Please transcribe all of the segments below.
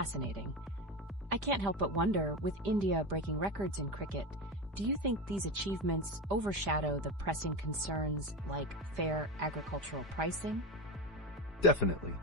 Fascinating. I can't help but wonder, with India breaking records in cricket, do you think these achievements overshadow the pressing concerns like fair agricultural pricing? Definitely.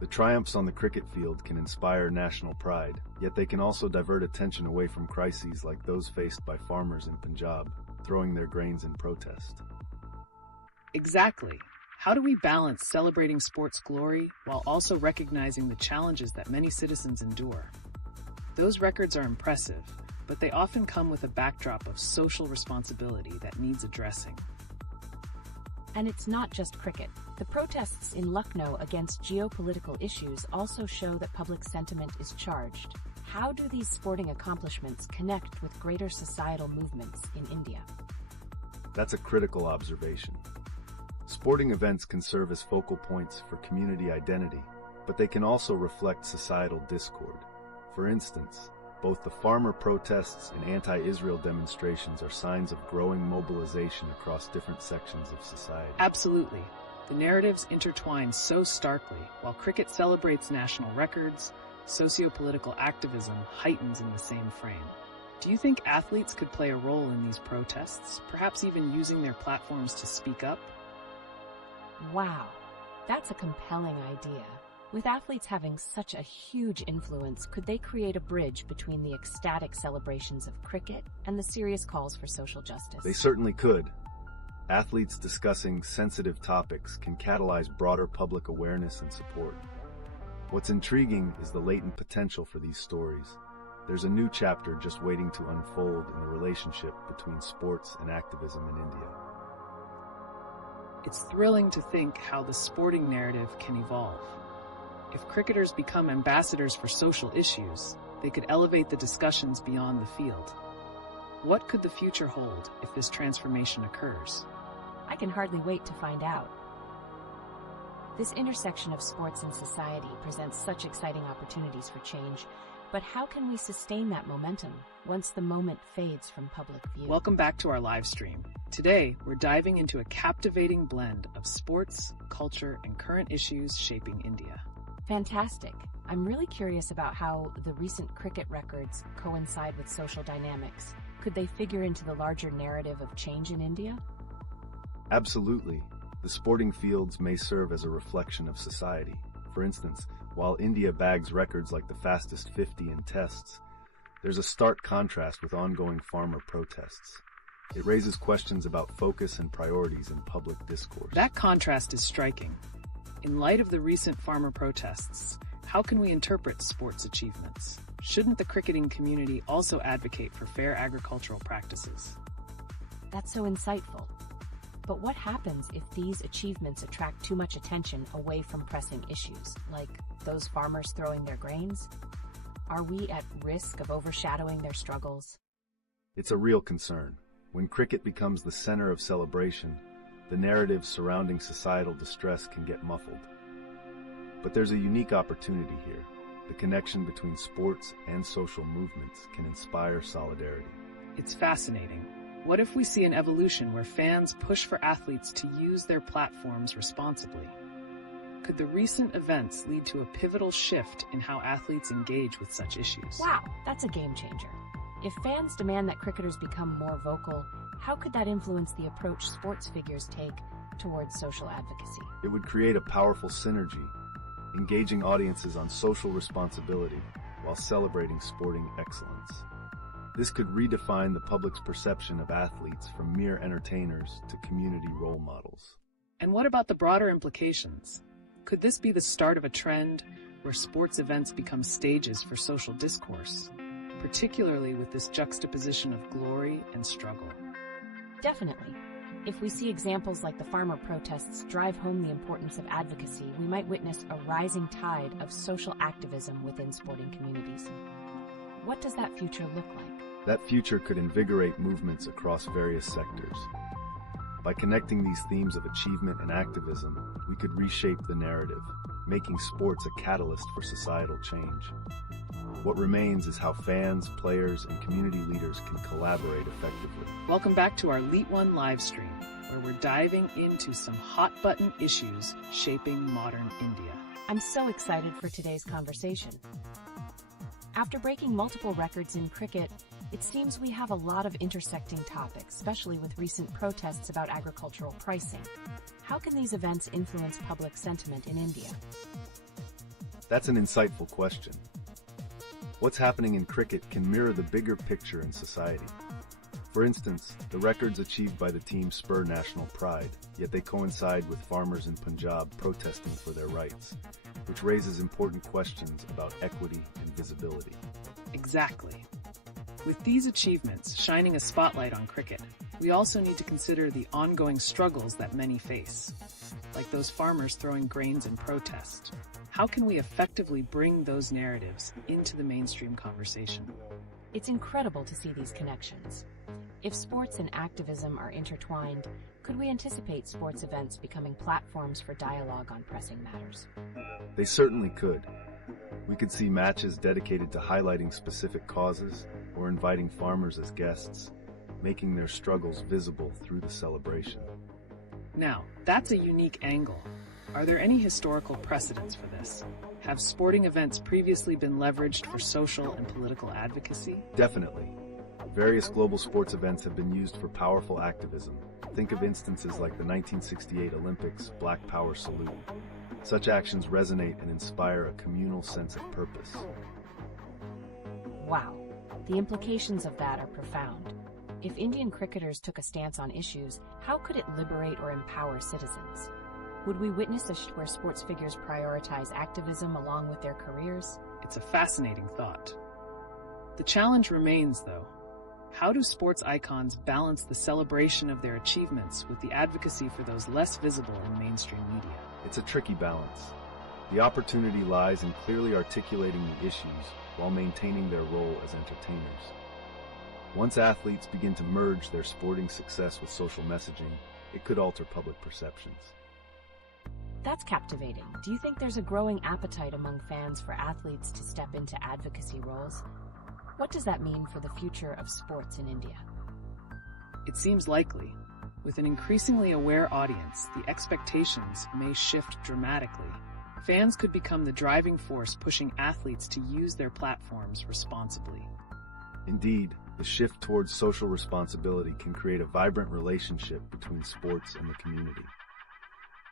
The triumphs on the cricket field can inspire national pride, yet they can also divert attention away from crises like those faced by farmers in Punjab, throwing their grains in protest. Exactly. How do we balance celebrating sports glory while also recognizing the challenges that many citizens endure? Those records are impressive, but they often come with a backdrop of social responsibility that needs addressing. And it's not just cricket. The protests in Lucknow against geopolitical issues also show that public sentiment is charged. How do these sporting accomplishments connect with greater societal movements in India? That's a critical observation. Sporting events can serve as focal points for community identity, but they can also reflect societal discord. For instance, both the farmer protests and anti-Israel demonstrations are signs of growing mobilization across different sections of society. Absolutely. The narratives intertwine so starkly. While cricket celebrates national records, socio-political activism heightens in the same frame. Do you think athletes could play a role in these protests, perhaps even using their platforms to speak up? Wow, that's a compelling idea. With athletes having such a huge influence, could they create a bridge between the ecstatic celebrations of cricket and the serious calls for social justice? They certainly could. Athletes discussing sensitive topics can catalyze broader public awareness and support. What's intriguing is the latent potential for these stories. There's a new chapter just waiting to unfold in the relationship between sports and activism in India. It's thrilling to think how the sporting narrative can evolve. If cricketers become ambassadors for social issues, they could elevate the discussions beyond the field. What could the future hold if this transformation occurs? I can hardly wait to find out. This intersection of sports and society presents such exciting opportunities for change, but how can we sustain that momentum once the moment fades from public view? Welcome back to our live stream. Today, we're diving into a captivating blend of sports, culture, and current issues shaping India. Fantastic. I'm really curious about how the recent cricket records coincide with social dynamics. Could they figure into the larger narrative of change in India? Absolutely. The sporting fields may serve as a reflection of society. For instance, while India bags records like the fastest 50 in tests, there's a stark contrast with ongoing farmer protests. It raises questions about focus and priorities in public discourse. That contrast is striking. In light of the recent farmer protests, how can we interpret sports achievements? Shouldn't the cricketing community also advocate for fair agricultural practices? That's so insightful. But what happens if these achievements attract too much attention away from pressing issues, like those farmers throwing their grains? Are we at risk of overshadowing their struggles? It's a real concern. When cricket becomes the center of celebration, the narratives surrounding societal distress can get muffled. But there's a unique opportunity here. The connection between sports and social movements can inspire solidarity. It's fascinating. What if we see an evolution where fans push for athletes to use their platforms responsibly? Could the recent events lead to a pivotal shift in how athletes engage with such issues? Wow, that's a game changer. If fans demand that cricketers become more vocal, how could that influence the approach sports figures take towards social advocacy? It would create a powerful synergy, engaging audiences on social responsibility while celebrating sporting excellence. This could redefine the public's perception of athletes from mere entertainers to community role models. And what about the broader implications? Could this be the start of a trend where sports events become stages for social discourse, particularly with this juxtaposition of glory and struggle? Definitely. If we see examples like the farmer protests drive home the importance of advocacy, we might witness a rising tide of social activism within sporting communities. What does that future look like? That future could invigorate movements across various sectors. By connecting these themes of achievement and activism, we could reshape the narrative, making sports a catalyst for societal change. What remains is how fans, players, and community leaders can collaborate effectively. Welcome back to our LeetOne live stream, where we're diving into some hot-button issues shaping modern India. I'm so excited for today's conversation. After breaking multiple records in cricket, it seems we have a lot of intersecting topics, especially with recent protests about agricultural pricing. How can these events influence public sentiment in India? That's an insightful question. What's happening in cricket can mirror the bigger picture in society. For instance, the records achieved by the team spur national pride, yet they coincide with farmers in Punjab protesting for their rights, which raises important questions about equity and visibility. Exactly. With these achievements shining a spotlight on cricket, we also need to consider the ongoing struggles that many face, like those farmers throwing grains in protest. How can we effectively bring those narratives into the mainstream conversation? It's incredible to see these connections. If sports and activism are intertwined, could we anticipate sports events becoming platforms for dialogue on pressing matters? They certainly could. We could see matches dedicated to highlighting specific causes or inviting farmers as guests, making their struggles visible through the celebration. Now, that's a unique angle. Are there any historical precedents for this? Have sporting events previously been leveraged for social and political advocacy? Definitely. Various global sports events have been used for powerful activism. Think of instances like the 1968 Olympics Black Power Salute. Such actions resonate and inspire a communal sense of purpose. Wow, the implications of that are profound. If Indian cricketers took a stance on issues, how could it liberate or empower citizens? Would we witness a shift where sports figures prioritize activism along with their careers? It's a fascinating thought. The challenge remains, though. How do sports icons balance the celebration of their achievements with the advocacy for those less visible in mainstream media? It's a tricky balance. The opportunity lies in clearly articulating the issues while maintaining their role as entertainers. Once athletes begin to merge their sporting success with social messaging, it could alter public perceptions. That's captivating. Do you think there's a growing appetite among fans for athletes to step into advocacy roles? What does that mean for the future of sports in India? It seems likely. With an increasingly aware audience, the expectations may shift dramatically. Fans could become the driving force pushing athletes to use their platforms responsibly. Indeed, the shift towards social responsibility can create a vibrant relationship between sports and the community.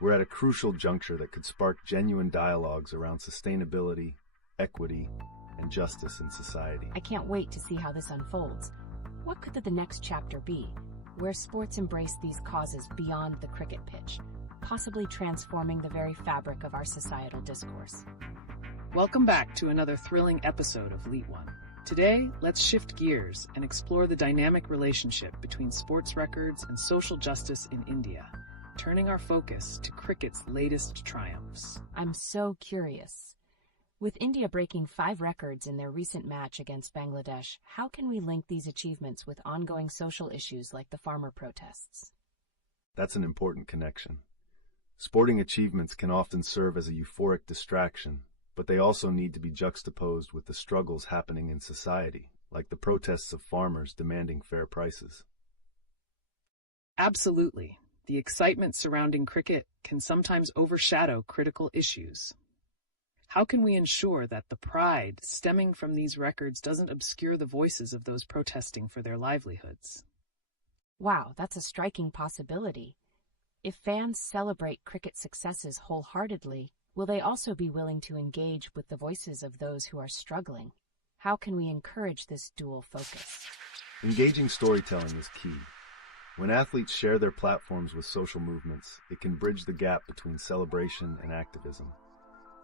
We're at a crucial juncture that could spark genuine dialogues around sustainability, equity, and justice in society. I can't wait to see how this unfolds. What could the next chapter be, where sports embrace these causes beyond the cricket pitch, possibly transforming the very fabric of our societal discourse? Welcome back to another thrilling episode of LeetOne. Today, let's shift gears and explore the dynamic relationship between sports records and social justice in India, turning our focus to cricket's latest triumphs. I'm so curious. With India breaking 5 records in their recent match against Bangladesh, how can we link these achievements with ongoing social issues like the farmer protests? That's an important connection. Sporting achievements can often serve as a euphoric distraction, but they also need to be juxtaposed with the struggles happening in society, like the protests of farmers demanding fair prices. Absolutely. The excitement surrounding cricket can sometimes overshadow critical issues. How can we ensure that the pride stemming from these records doesn't obscure the voices of those protesting for their livelihoods? Wow, that's a striking possibility. If fans celebrate cricket successes wholeheartedly, will they also be willing to engage with the voices of those who are struggling? How can we encourage this dual focus? Engaging storytelling is key. When athletes share their platforms with social movements, it can bridge the gap between celebration and activism.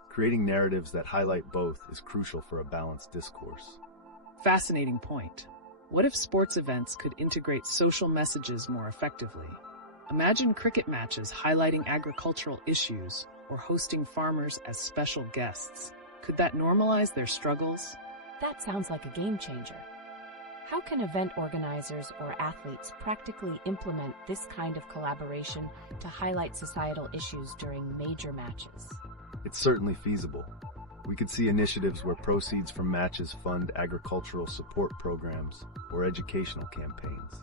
Creating narratives that highlight both is crucial for a balanced discourse. Fascinating point. What if sports events could integrate social messages more effectively? Imagine cricket matches highlighting agricultural issues or hosting farmers as special guests. Could that normalize their struggles? That sounds like a game changer. How can event organizers or athletes practically implement this kind of collaboration to highlight societal issues during major matches? It's certainly feasible. We could see initiatives where proceeds from matches fund agricultural support programs or educational campaigns.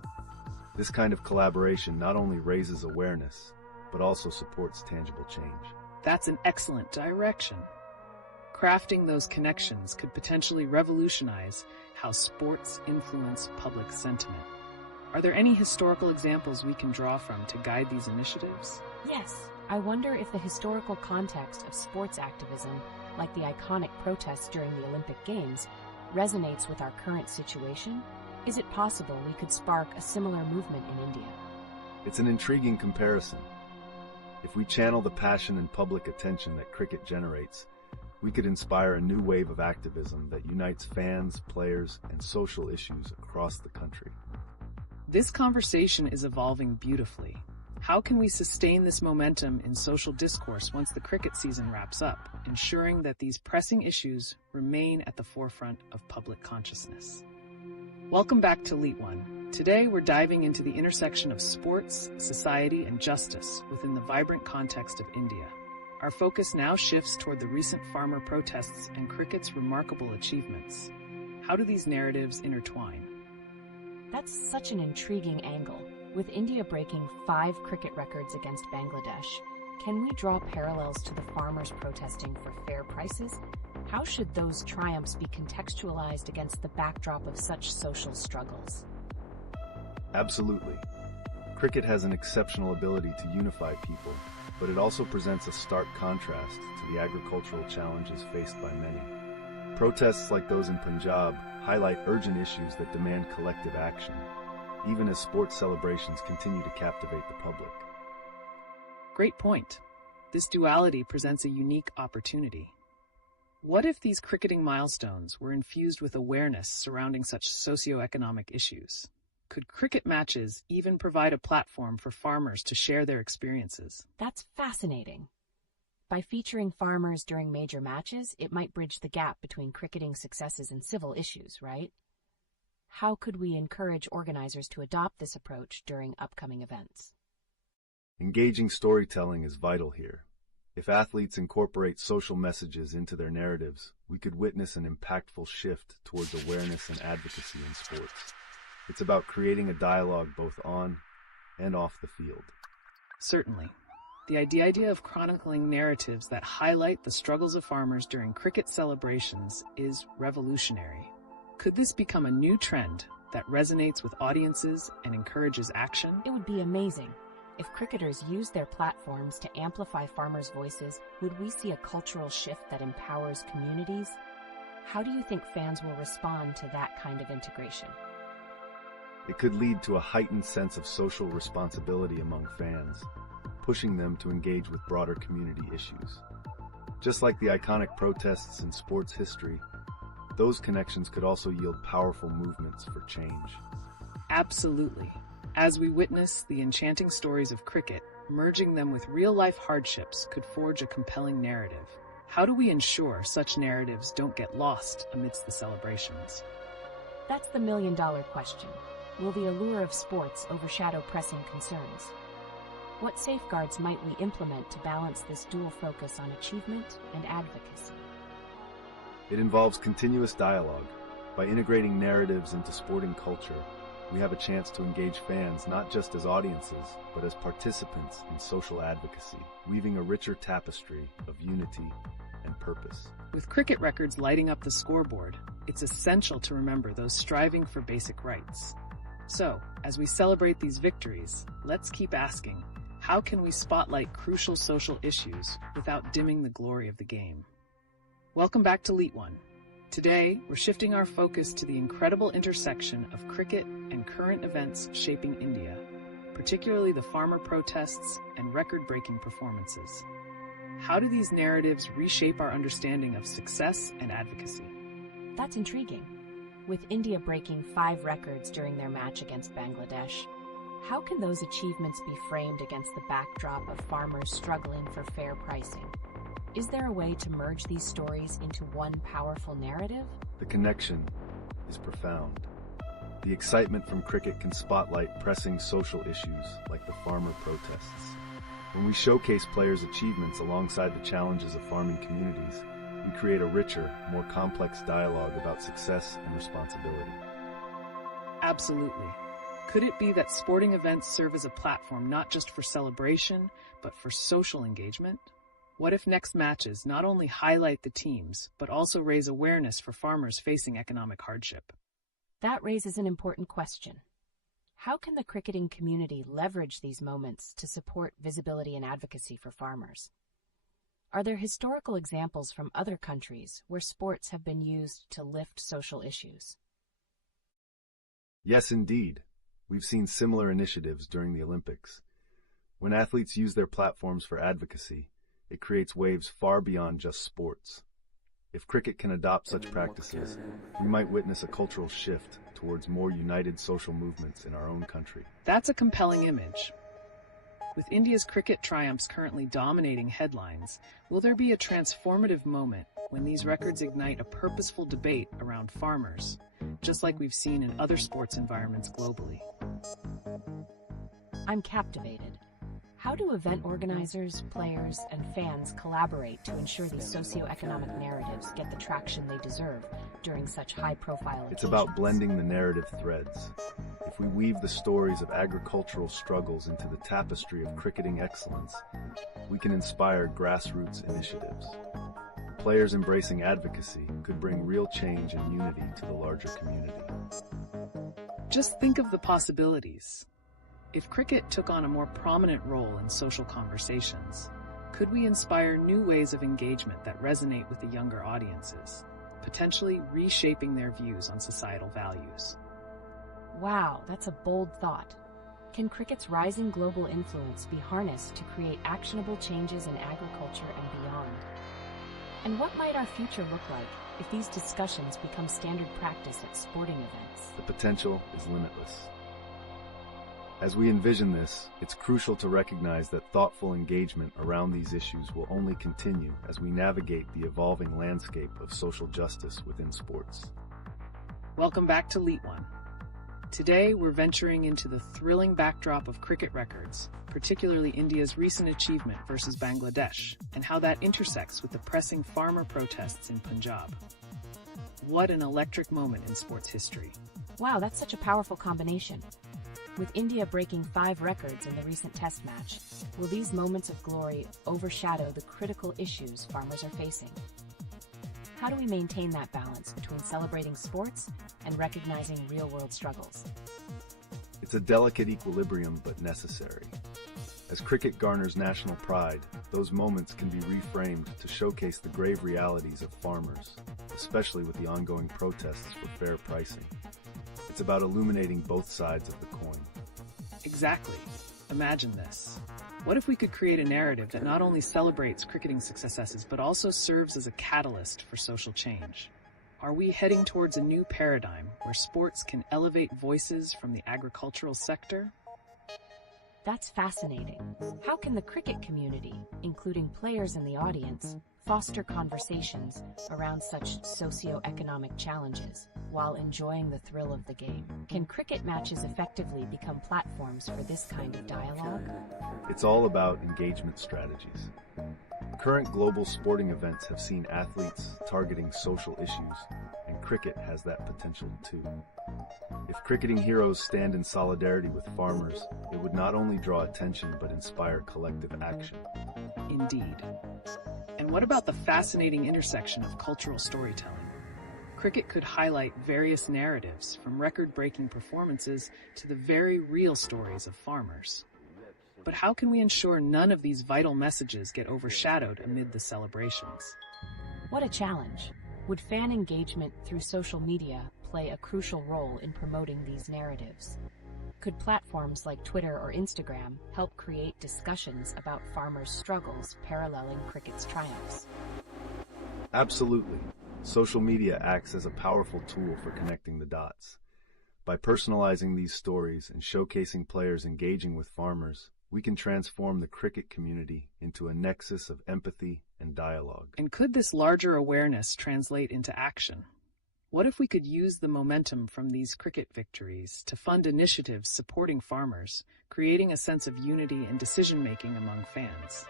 This kind of collaboration not only raises awareness, but also supports tangible change. That's an excellent direction. crafting those connections could potentially revolutionize how sports influence public sentiment. Are there any historical examples we can draw from to guide these initiatives? Yes, I wonder if the historical context of sports activism, like the iconic protests during the Olympic Games, resonates with our current situation. Is it possible we could spark a similar movement in India? It's an intriguing comparison. If we channel the passion and public attention that cricket generates, we could inspire a new wave of activism that unites fans, players, and social issues across the country. This conversation is evolving beautifully. How can we sustain this momentum in social discourse once the cricket season wraps up, ensuring that these pressing issues remain at the forefront of public consciousness? Welcome back to LeetOne. Today, we're diving into the intersection of sports, society, and justice within the vibrant context of India. Our focus now shifts toward the recent farmer protests and cricket's remarkable achievements. How do these narratives intertwine? That's such an intriguing angle. With India breaking 5 cricket records against Bangladesh, can we draw parallels to the farmers protesting for fair prices? How should those triumphs be contextualized against the backdrop of such social struggles? Absolutely. Cricket has an exceptional ability to unify people, but it also presents a stark contrast to the agricultural challenges faced by many. Protests like those in Punjab highlight urgent issues that demand collective action, even as sports celebrations continue to captivate the public. Great point. This duality presents a unique opportunity. What if these cricketing milestones were infused with awareness surrounding such socioeconomic issues? Could cricket matches even provide a platform for farmers to share their experiences? That's fascinating. By featuring farmers during major matches, it might bridge the gap between cricketing successes and civil issues, right? How could we encourage organizers to adopt this approach during upcoming events? Engaging storytelling is vital here. If athletes incorporate social messages into their narratives, we could witness an impactful shift towards awareness and advocacy in sports. It's about creating a dialogue both on and off the field. Certainly. The idea of chronicling narratives that highlight the struggles of farmers during cricket celebrations is revolutionary. Could this become a new trend that resonates with audiences and encourages action? It would be amazing. If cricketers use their platforms to amplify farmers' voices, would we see a cultural shift that empowers communities? How do you think fans will respond to that kind of integration? It could lead to a heightened sense of social responsibility among fans, pushing them to engage with broader community issues. Just like the iconic protests in sports history, those connections could also yield powerful movements for change. Absolutely. As we witness the enchanting stories of cricket, merging them with real-life hardships could forge a compelling narrative. How do we ensure such narratives don't get lost amidst the celebrations? That's the million-dollar question. Will the allure of sports overshadow pressing concerns? What safeguards might we implement to balance this dual focus on achievement and advocacy? It involves continuous dialogue. By integrating narratives into sporting culture, we have a chance to engage fans not just as audiences, but as participants in social advocacy, weaving a richer tapestry of unity and purpose. With cricket records lighting up the scoreboard, it's essential to remember those striving for basic rights. So, as we celebrate these victories, let's keep asking, how can we spotlight crucial social issues without dimming the glory of the game? Welcome back to LeetOne. Today, we're shifting our focus to the incredible intersection of cricket and current events shaping India, particularly the farmer protests and record-breaking performances. How do these narratives reshape our understanding of success and advocacy? That's intriguing. With India breaking 5 records during their match against Bangladesh, how can those achievements be framed against the backdrop of farmers struggling for fair pricing? Is there a way to merge these stories into one powerful narrative? The connection is profound. The excitement from cricket can spotlight pressing social issues like the farmer protests. When we showcase players' achievements alongside the challenges of farming communities, we create a richer, more complex dialogue about success and responsibility. Absolutely. Could it be that sporting events serve as a platform not just for celebration, but for social engagement? What if next matches not only highlight the teams, but also raise awareness for farmers facing economic hardship? That raises an important question. How can the cricketing community leverage these moments to support visibility and advocacy for farmers? Are there historical examples from other countries where sports have been used to lift social issues? Yes, indeed. We've seen similar initiatives during the Olympics. When athletes use their platforms for advocacy, it creates waves far beyond just sports. If cricket can adopt such practices, we might witness a cultural shift towards more united social movements in our own country. That's a compelling image. With India's cricket triumphs currently dominating headlines, will there be a transformative moment when these records ignite a purposeful debate around farmers, just like we've seen in other sports environments globally? I'm captivated. How do event organizers, players, and fans collaborate to ensure these socioeconomic narratives get the traction they deserve during such high-profile occasions? It's about blending the narrative threads. If we weave the stories of agricultural struggles into the tapestry of cricketing excellence, we can inspire grassroots initiatives. Players embracing advocacy could bring real change and unity to the larger community. Just think of the possibilities. If cricket took on a more prominent role in social conversations, could we inspire new ways of engagement that resonate with the younger audiences, potentially reshaping their views on societal values? Wow, that's a bold thought. Can cricket's rising global influence be harnessed to create actionable changes in agriculture and beyond? And what might our future look like if these discussions become standard practice at sporting events? The potential is limitless. As we envision this, it's crucial to recognize that thoughtful engagement around these issues will only continue as we navigate the evolving landscape of social justice within sports. Welcome back to LeetOne. Today, we're venturing into the thrilling backdrop of cricket records, particularly India's recent achievement versus Bangladesh, and how that intersects with the pressing farmer protests in Punjab. What an electric moment in sports history. Wow, that's such a powerful combination. With India breaking 5 records in the recent test match, will these moments of glory overshadow the critical issues farmers are facing? How do we maintain that balance between celebrating sports and recognizing real-world struggles? It's a delicate equilibrium, but necessary. As cricket garners national pride, those moments can be reframed to showcase the grave realities of farmers, especially with the ongoing protests for fair pricing. It's about illuminating both sides of the coin. Exactly. Imagine this. What if we could create a narrative that not only celebrates cricketing successes, but also serves as a catalyst for social change? Are we heading towards a new paradigm where sports can elevate voices from the agricultural sector? That's fascinating. How can the cricket community, including players in the audience, foster conversations around such socio-economic challenges while enjoying the thrill of the game? Can cricket matches effectively become platforms for this kind of dialogue? It's all about engagement strategies. Current global sporting events have seen athletes targeting social issues, and cricket has that potential too. If cricketing heroes stand in solidarity with farmers, it would not only draw attention but inspire collective action. Indeed. And what about the fascinating intersection of cultural storytelling? Cricket could highlight various narratives, from record-breaking performances to the very real stories of farmers. But how can we ensure none of these vital messages get overshadowed amid the celebrations? What a challenge. Would fan engagement through social media play a crucial role in promoting these narratives? Could platforms like Twitter or Instagram help create discussions about farmers' struggles paralleling cricket's triumphs? Absolutely. Social media acts as a powerful tool for connecting the dots. By personalizing these stories and showcasing players engaging with farmers, we can transform the cricket community into a nexus of empathy and dialogue. And could this larger awareness translate into action? What if we could use the momentum from these cricket victories to fund initiatives supporting farmers, creating a sense of unity and decision-making among fans?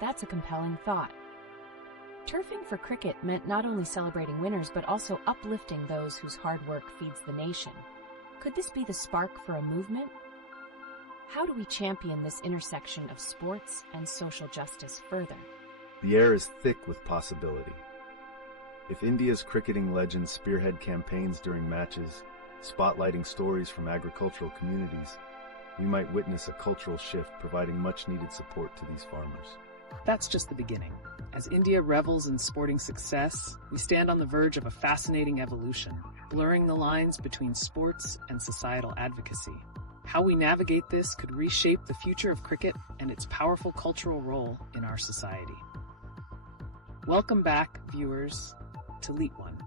That's a compelling thought. Turfing for cricket meant not only celebrating winners, but also uplifting those whose hard work feeds the nation. Could this be the spark for a movement? How do we champion this intersection of sports and social justice further? The air is thick with possibility. If India's cricketing legends spearhead campaigns during matches, spotlighting stories from agricultural communities, we might witness a cultural shift providing much-needed support to these farmers. That's just the beginning. As India revels in sporting success, we stand on the verge of a fascinating evolution, blurring the lines between sports and societal advocacy. How we navigate this could reshape the future of cricket and its powerful cultural role in our society. Welcome back, viewers, to LeetOne.